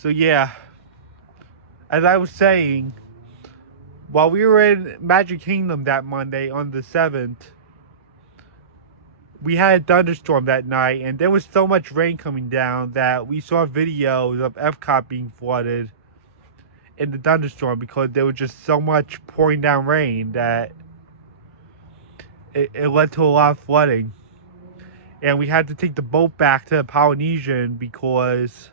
So yeah, as I was saying, while we were in Magic Kingdom that Monday on the 7th, we had a thunderstorm that night, and there was so much rain coming down that we saw videos of Epcot being flooded in the thunderstorm because there was just so much pouring down rain that it led to a lot of flooding. And we had to take the boat back to the Polynesian because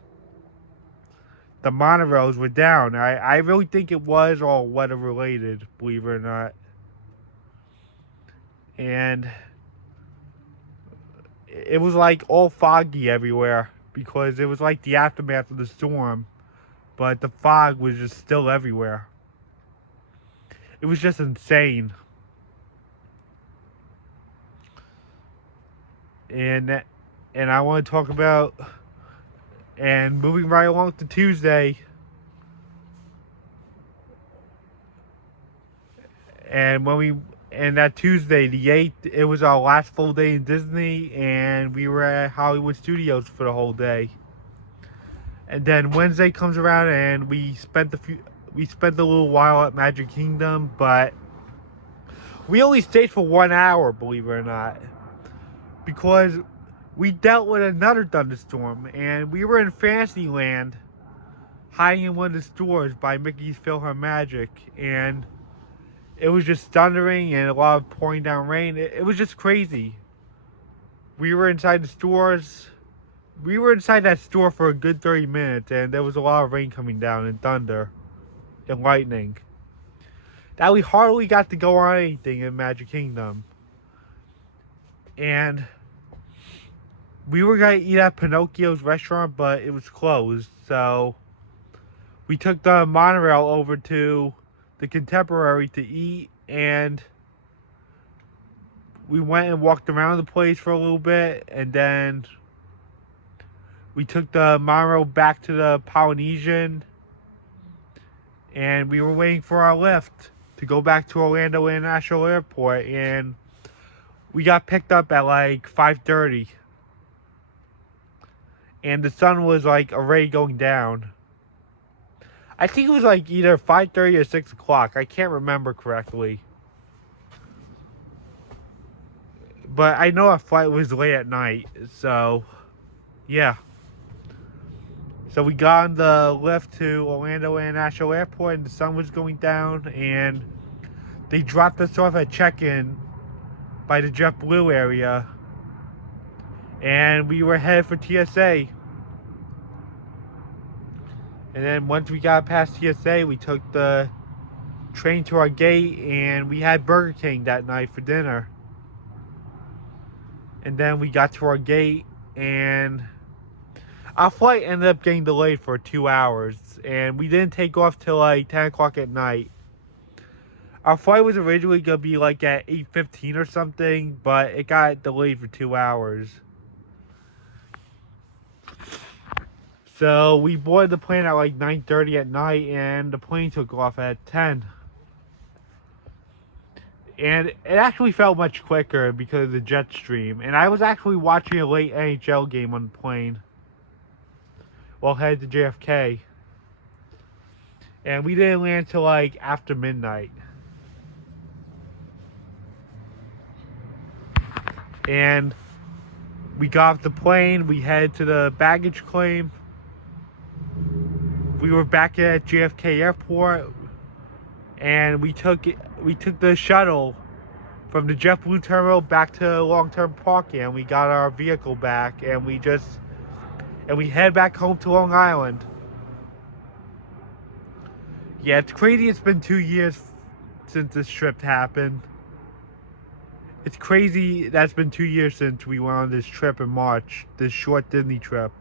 the monorails were down. I really think it was all weather related, believe it or not. And it was like all foggy everywhere because it was like the aftermath of the storm, but the fog was just still everywhere. It was just insane. And I want to talk about, and moving right along to Tuesday, and that Tuesday, the 8th, it was our last full day in Disney, and we were at Hollywood Studios for the whole day. And then Wednesday comes around, and we spent a little while at Magic Kingdom, but we only stayed for 1 hour, believe it or not, because we dealt with another thunderstorm, and we were in Fantasyland, hiding in one of the stores by Mickey's PhilharMagic, and it was just thundering and a lot of pouring down rain. It was just crazy. We were inside the stores. We were inside that store for a good 30 minutes, and there was a lot of rain coming down and thunder and lightning. That we hardly got to go on anything in Magic Kingdom. And we were going to eat at Pinocchio's restaurant, but it was closed. So we took the monorail over to the Contemporary to eat, and we went and walked around the place for a little bit, and then we took the monorail back to the Polynesian, and we were waiting for our lift to go back to Orlando International Airport, and we got picked up at like 5:30, and the sun was like already going down. I think it was like either 5:30 or 6 o'clock. I can't remember correctly. But I know our flight was late at night. So, yeah. So we got on the lift to Orlando International Airport, and the sun was going down. And they dropped us off at check-in by the JetBlue area. And we were headed for TSA. And then once we got past TSA, we took the train to our gate, and we had Burger King that night for dinner. And then we got to our gate, and our flight ended up getting delayed for 2 hours, and we didn't take off till like 10 o'clock at night. Our flight was originally going to be like at 8:15 or something, but it got delayed for 2 hours. So we boarded the plane at like 9:30 at night, and the plane took off at 10. And it actually felt much quicker because of the jet stream. And I was actually watching a late NHL game on the plane while headed to JFK. And we didn't land till like after midnight. And we got off the plane, we headed to the baggage claim. We were back at JFK Airport, and we took the shuttle from the JetBlue terminal back to long-term parking, and we got our vehicle back, and we head back home to Long Island. Yeah, it's crazy. It's been 2 years since this trip happened. It's crazy that's been 2 years since we went on this trip in March, this short Disney trip.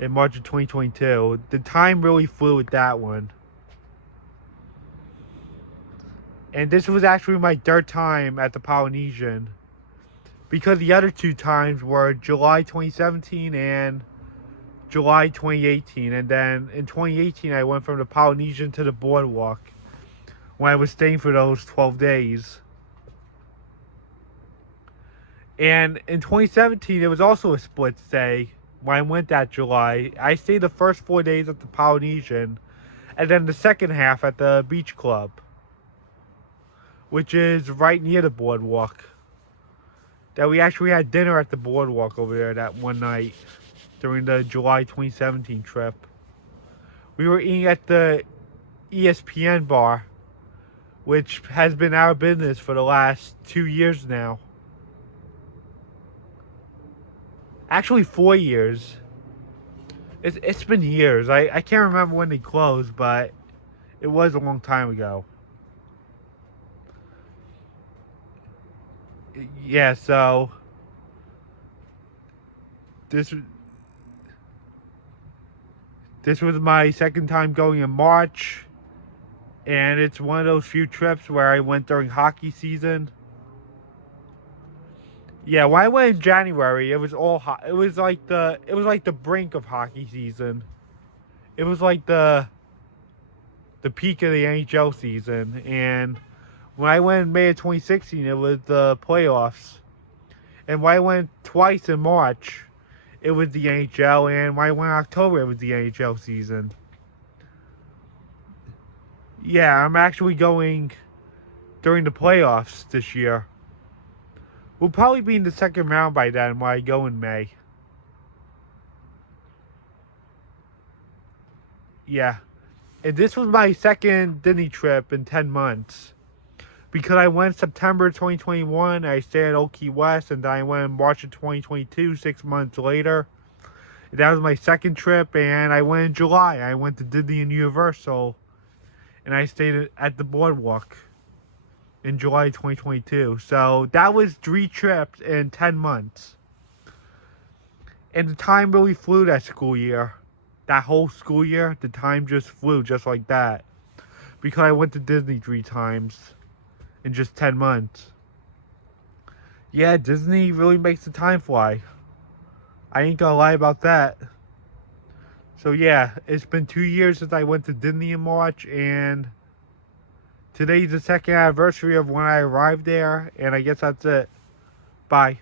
In March of 2022. The time really flew with that one. And this was actually my third time at the Polynesian, because the other two times were July 2017 and July 2018. And then in 2018, I went from the Polynesian to the Boardwalk when I was staying for those 12 days. And in 2017, it was also a split stay. when I went that July. I stayed the first 4 days at the Polynesian, and then the second half at the beach club, which is right near the boardwalk. That we actually had dinner at the boardwalk over there that one night during the July 2017 trip. We were eating at the ESPN bar, which has been out of business for the last 2 years now. Actually, 4 years. It's been years. I can't remember when they closed, but it was a long time ago. Yeah, so this was my second time going in March, and it's one of those few trips where I went during hockey season. Yeah, when I went in January, it was all hot. It was like the brink of hockey season. It was like the peak of the NHL season. And when I went in May of 2016, it was the playoffs. And when I went twice in March, it was the NHL. And when I went in October, it was the NHL season. Yeah, I'm actually going during the playoffs this year. We'll probably be in the second round by then when I go in May. Yeah. And this was my second Disney trip in 10 months. Because I went September 2021, I stayed at Old Key West, and then I went in March of 2022, 6 months later. That was my second trip, and I went in July. I went to Disney and Universal, and I stayed at the boardwalk in July 2022. So that was 3 trips in 10 months. And the time really flew that school year. That whole school year, the time just flew just like that. Because I went to Disney 3 times in just 10 months. Yeah, Disney really makes the time fly. I ain't gonna lie about that. So yeah, it's been 2 years since I went to Disney in March, and today's the second anniversary of when I arrived there, and I guess that's it. Bye.